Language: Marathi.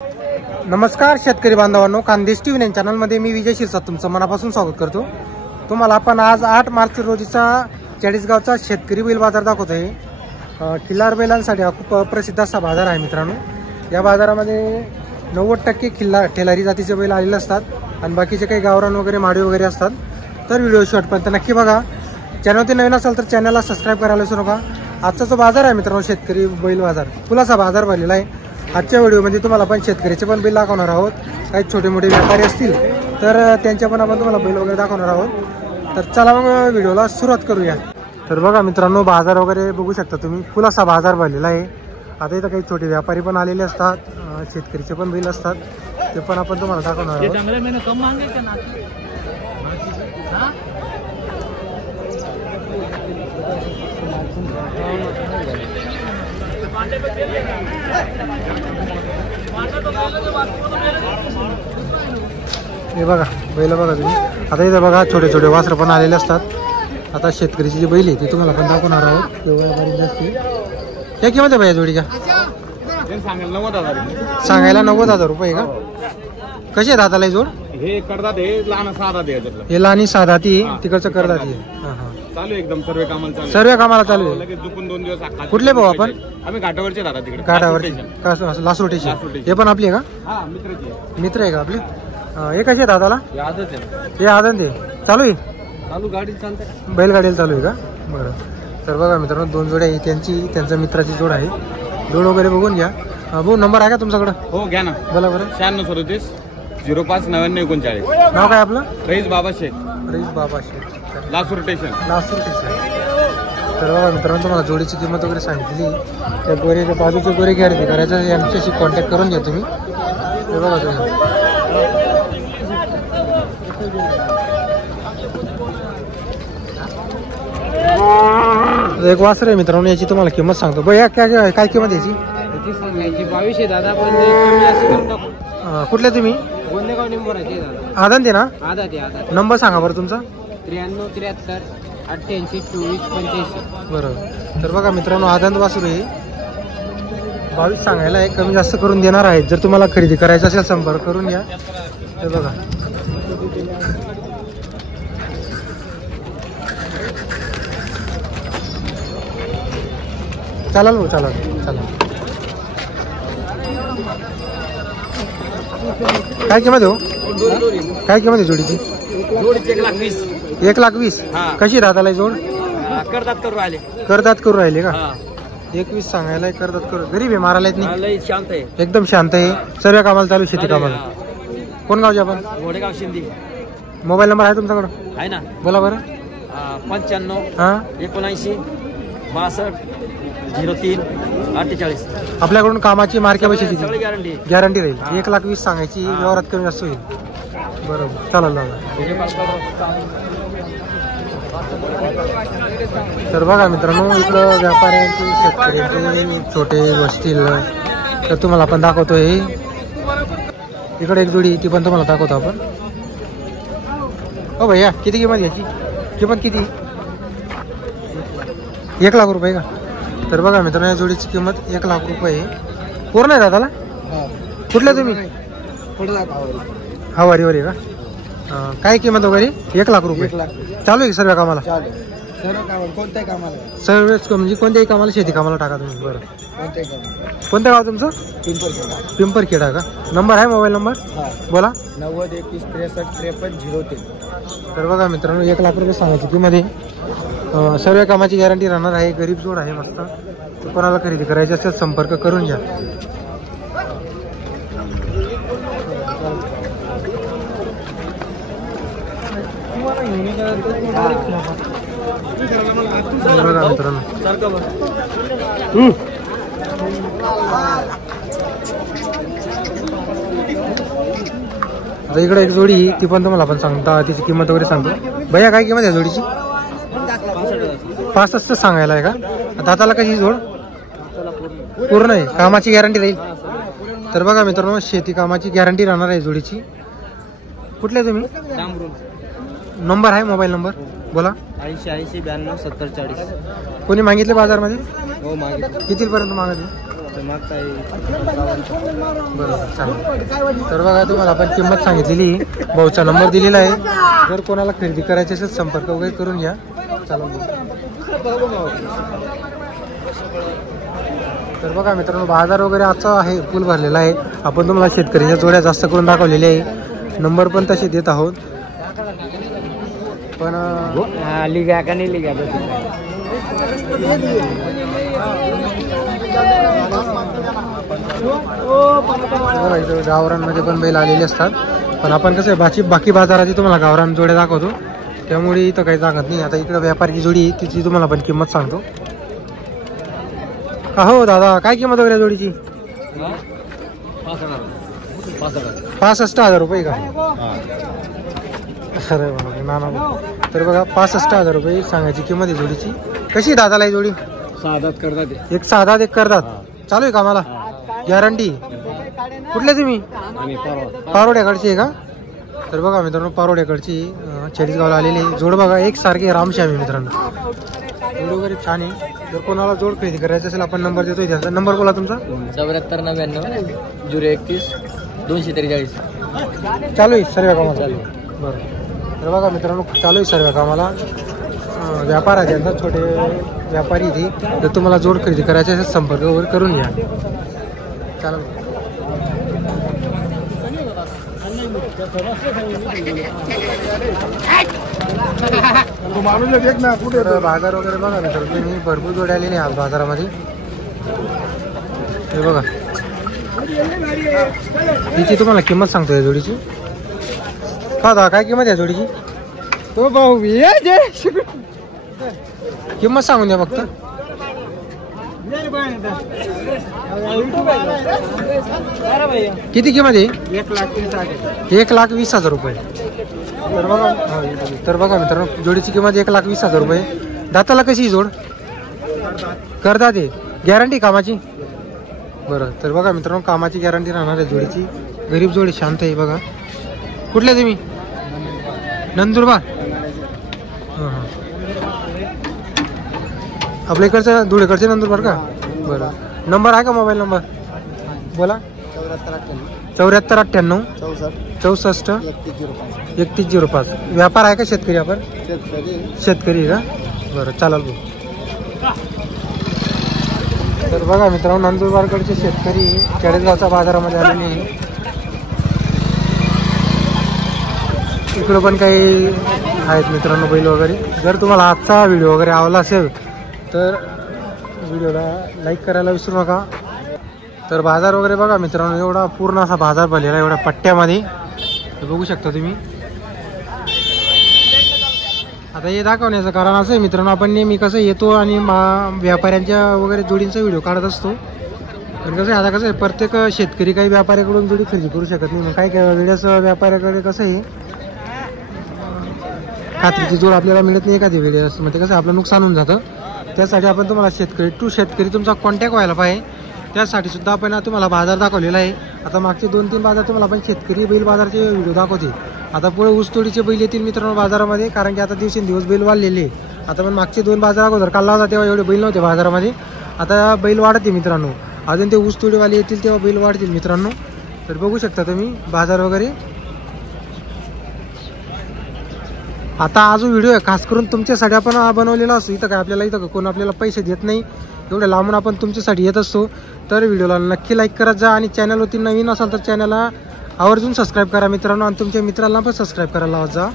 नमस्कार शेतकरी बांधवांनो, खानदेश टीव्ही 9 चॅनलमध्ये मी विजय शिरसाट तुमचं मनापासून स्वागत करतो। तुम्हाला आपण आज 8 मार्च रोजीचा चाळीसगावचा शेतकरी बैल बाजार दाखवत आहे। खिल्लार बैलांसाठी हा खूप प्रसिद्ध असा बाजार आहे मित्रांनो। या बाजारामध्ये 90% खिल्लार ठेलारी जातीचे बैल आलेले असतात आणि बाकीचे काही गावरान वगैरे माडी वगैरे असतात। तर व्हिडिओ शॉर्टपर्यंत नक्की बघा। चॅनलवरती नवीन असाल तर चॅनलला सबस्क्राइब करायला विसरू नका। आजचा जो बाजार आहे मित्रांनो, शेतकरी बैल बाजार फुलाचा बाजार भरलेला आहे। आजच्या व्हिडिओमध्ये तुम्हाला आपण शेतकऱ्याचे पण बैल दाखवणार आहोत। काही छोटे मोठे व्यापारी असतील तर त्यांच्या पण आपण तुम्हाला बैल वगैरे दाखवणार आहोत। तर चला मग व्हिडिओला सुरुवात करूया। तर बघा मित्रांनो, बाजार वगैरे बघू शकता तुम्ही, फुलाचा बाजार भरलेला आहे। आता इथं काही छोटे व्यापारी पण आलेले असतात, शेतकरीचे पण बैल असतात, ते पण आपण तुम्हाला दाखवणार आहोत। हे बघा बैल बघा तुम्ही। आता इथं बघा छोटे छोटे वासरं पण आलेले असतात। आता शेतकरीची जी बैल आहे ती तुम्हाला पण दाखवणार आहोत। त्या किंमत आहे बाई जोडीच्या? सांगायला 90,000 रुपये का? कशी आहे दाताला जोड? हे करदात हे लहान साधा दे, हे लहानी साधा ती तिकडचं करदात आहे। चालू एकदम सर्व कामाला चालू, सर्व कामाला चालू आहे। लगेच दुखून 2 दिवस कुठले भाऊ आपण? आम्ही घाटावरचे दादा तिकडे घाटावरची लासोटीची। हे पण आपली आहे का? हा मित्राची मित्र आहे का आपली? हे कशी आहे दादाला? हे आदत आहे, हे आदत आहे। चालू आहे चालू गाडी चालते, बैलगाडीला चालू आहे का? बरं। तर बघा मित्रांनो, 2 जोड्या आहे त्यांची, त्यांच्या मित्राची जोड आहे। जोड वगैरे बघून घ्या। भाऊ नंबर आहे का तुमच्याकडं? हो घ्या ना, बोला बरं। 9637 05 99 39। नाव काय आपलं? रईस बाबा शेख, रईस बाबा शेख, लासूर स्टेशन, लासूर स्टेशन। तर बघा मित्रांनो, तुम्हाला जोडीची किंमत वगैरे सांगितली। त्या गोरे बाजूचे गोरे खरेदी करायचं यांच्याशी कॉन्टॅक्ट करून घ्या तुम्ही। हे बघा तुम्ही, एक वासर आहे मित्रांनो, याची तुम्हाला किंमत सांगतो। बघा काय किंमत याची? 22 दादा, पण कमी जास्त करून टाकू। कुठले तुम्ही? गोंदेगाव निंबोराचे दादा। आदन दे ना? आदत आहे, आदत। नंबर सांगा बरं तुमचा। 93 73 88 24 85। बरोबर। तर बघा मित्रांनो, आदंत वासरू आहे, 22 सांगायला आहे, कमी जास्त करून देणार आहे। जर तुम्हाला खरेदी करायचं असेल संपर्क करून घ्या। हे बघा चालेल भाऊ, चालेल चालेल। काय किंमत हो? काय किंमत आहे जोडीची? जोडीची 1,20,000। 1,20,000? कशी दाताला जोड? करदात करू राहिले, करदात करू राहिले का? 21 सांगायला करदात करू। गरीब आहे, मारायला येत नाही, शांत आहे, एकदम शांत आहे। सर्व कामाला चालू, शेती कामाला। कोण गावचे आपण? घोडेगाव शिंदी। मोबाईल नंबर आहे तुमच्याकडं? आहे ना, बोला बरं। 95 हां 79 62 03 48। आपल्याकडून कामाची मार्क्या पैशाची सगळी गॅरंटी, गॅरंटी राहील। 1,20,000 सांगायची, व्यवहारात कमी जास्त होईल। बरोबर, चालेल दादा। तर बघा मित्रांनो, इकडं व्यापाऱ्यांचे शेतकऱ्यांचे छोटे वस्तील तर तुम्हाला आपण दाखवतोय। इकडे एक जोडी, ती पण तुम्हाला दाखवतो आपण। हो भैया, किती किंमत याची? किंमत किती? 1,00,000 रुपये का? तर बघा मित्रांनो, या जोडीची किंमत 1,00,000 रुपये आहे। पूर्ण आहे दादाला? कुठले तुम्ही? हवारीवर आहे का? काय किंमत वगैरे? 1,00,000 रुपये। चालू आहे सर्व कामाला? कोणत्याही कामाला, सर्वच म्हणजे कोणत्याही कामाला, शेती कामाला टाका तुम्ही। बरं, कोणतं गाव तुमचं? पिंपरखेडा का? नंबर आहे मोबाईल नंबर? बोला। 90 21 63 53 03। तर बघा मित्रांनो, 1,00,000 रुपये सांगायची किंमत आहे। सर्व कामाची गॅरंटी राहणार आहे। गरीब जोड आहे मस्त। तर कोणाला खरेदी करायची असेल संपर्क करून घ्या। बघा मित्रांनो, आता इकडे एक जोडी, ती पण तुम्हाला आपण सांगता, तिची किंमत वगैरे सांगतो। भैया काय किंमत आहे जोडीची? 65 सांगायला आहे का? दाताला कशी जोड? पूर्ण आहे, कामाची गॅरंटी राहील। तर बघा मित्रांनो, शेती कामाची गॅरंटी राहणार आहे जोडीची। कुठले तुम्ही? नंबर आहे मोबाईल नंबर? बोला। 80 80 92 70 40। कोणी मागितले बाजारमध्ये? हो मागितले। कितीपर्यंत मागितले? बरोबर चालेल. तर बघा तुम्हाला आपण किंमत सांगितलेली, भाऊचा नंबर दिलेला आहे. जर कोणाला खरेदी करायची असेल संपर्क वगैरे करून घ्या. चालेल. तर बघा मित्रांनो बाजार वगैरे आजचा आहे फुल भरलेला आहे. आपण तुम्हाला शेतकऱ्याच्या जोड्या जास्त करून दाखवलेल्या आहे. नंबर पण तसे देत आहोत. पण लिगा का नाही लिगा गावरांमध्ये पण बैल आलेले असतात. पण आपण कसं आहे बाकी बाजाराची तुम्हाला गावरान जोड्या दाखवतो, त्यामुळे इथं काही सांगत नाही. आता इकडे व्यापारी जोडी तिची तुम्हाला पण किंमत सांगतो. का हो दादा, काय किंमत वगैरे जोडीची? 65,000 रुपये का? अरे बाबा नाना. तर बघा 65,000 रुपये सांगायची किंमत आहे जोडीची. कशी दादाला ही जोडी? 6 दात करतात. एक 6 दात एक करतात. चालू आहे का मला गॅरंटी? कुठले तुम्ही? पारोड्याकडची आहे का? तर बघा मित्रांनो पारोड्याकडची चाळीसगावला आलेली जोड बघा एक सारखी रामश्यामी मित्रांनो. जोड वगैरे छान आहे. जर कोणाला जोड खरेदी करायची असेल आपण नंबर देतोय. त्यांचा नंबर बोला तुमचा. 7499 031 243. चालू आहे सर्व कामाला. बरं. तर बघा मित्रांनो चालू आहे सर्व कामाला. व्यापार आहे त्यांचा, छोटे व्यापारी इथे. जर तुम्हाला जोड खरेदी करायचे असेल संपर्क वगैरे करून घ्या. चालेल. बाजार वगैरे बघा मित्रांनो तुम्ही भरपूर जोड्या आलेले आज बाजारामध्ये. हे बघा तिची तुम्हाला किंमत सांगतो या जोडीची. का काय किंमत आहे जोडीची? तो भाऊ किंमत सांगून द्या फक्त. किती किंमत आहे? 1,20,000 रुपये. तर बघा मित्रांनो जोडीची किंमत 1,20,000 रुपये. दाताला कशी जोड? करतात ते. गॅरंटी कामाची? बरं. तर बघा मित्रांनो कामाची गॅरंटी राहणार आहे जोडीची. गरीब जोडी शांत आहे बघा. कुठले तुम्ही? नंदुरबार. हां आपल्या इकडचं धुळेकडचे नंदुरबार का? बरं. नंबर आहे का मोबाईल नंबर? बोला. 7498 64 3105. व्यापार आहे का शेतकरी? आपण शेतकरी का? बरं चालेल भाऊ. तर बघा मित्रांनो नंदुरबारकडचे शेतकरी चाळीसगावच्या बाजारामध्ये आलेले आहे. इकडं पण काही आहेत मित्रांनो बैल वगैरे. जर तुम्हाला आजचा व्हिडिओ वगैरे आवडला असेल तर व्हिडिओला लाईक करायला विसरू नका. तर बाजार वगैरे बघा मित्रांनो एवढा पूर्ण असा बाजार भरलेला आहे एवढ्या पट्ट्यामध्ये. बघू शकता तुम्ही. आता हे दाखवण्याचं कारण असं आहे मित्रांनो आपण नेहमी कसं येतो आणि व्यापाऱ्यांच्या वगैरे जोडींचा व्हिडिओ काढत असतो. पण कसं आहे आता कसं आहे प्रत्येक शेतकरी काही व्यापाऱ्याकडून जोडी खरेदी करू शकत नाही. मग काय काय वेळेस व्यापाऱ्याकडे कसं आहे खात्रीची जोड आपल्याला मिळत नाही एखादी वेळेस. मग ते कसं आपलं नुकसान होऊन जातं. त्यासाठी आपण तुम्हाला शेतकरी टू शेतकरी तुमचा कॉन्टॅक्ट व्हायला पाहिजे. त्यासाठी सुद्धा आपण तुम्हाला बाजार दाखवलेला आहे. आता मागचे 2-3 बाजार तुम्हाला आपण शेतकरी बैल बाजारचे व्हिडिओ दाखवते. आता पुढे ऊसतोडीचे बैल येतील मित्रांनो बाजारामध्ये, कारण की आता दिवसेंदिवस बैल वाढलेले. आता पण मागचे 2 बाजार अगोदर काढला होता तेव्हा एवढे बैल नव्हते बाजारामध्ये. आता बैल वाढते मित्रांनो. अजून ते ऊसतोडीवाले येतील तेव्हा बैल वाढतील मित्रांनो. तर बघू शकता तुम्ही बाजार वगैरे. आता हा जो व्हिडिओ आहे खास करून तुमच्यासाठी आपण बनवलेला असतो. इथं काय आपल्याला इथं कोण आपल्याला पैसे देत नाही. एवढे लांबून आपण तुमच्यासाठी येत असतो. तर व्हिडिओला नक्की लाईक करत जा आणि चॅनलवरती नवीन असाल तर चॅनलला आवर्जून सबस्क्राईब करा मित्रांनो. आणि तुमच्या मित्रांना पण सबस्क्राईब करायला लावत जा.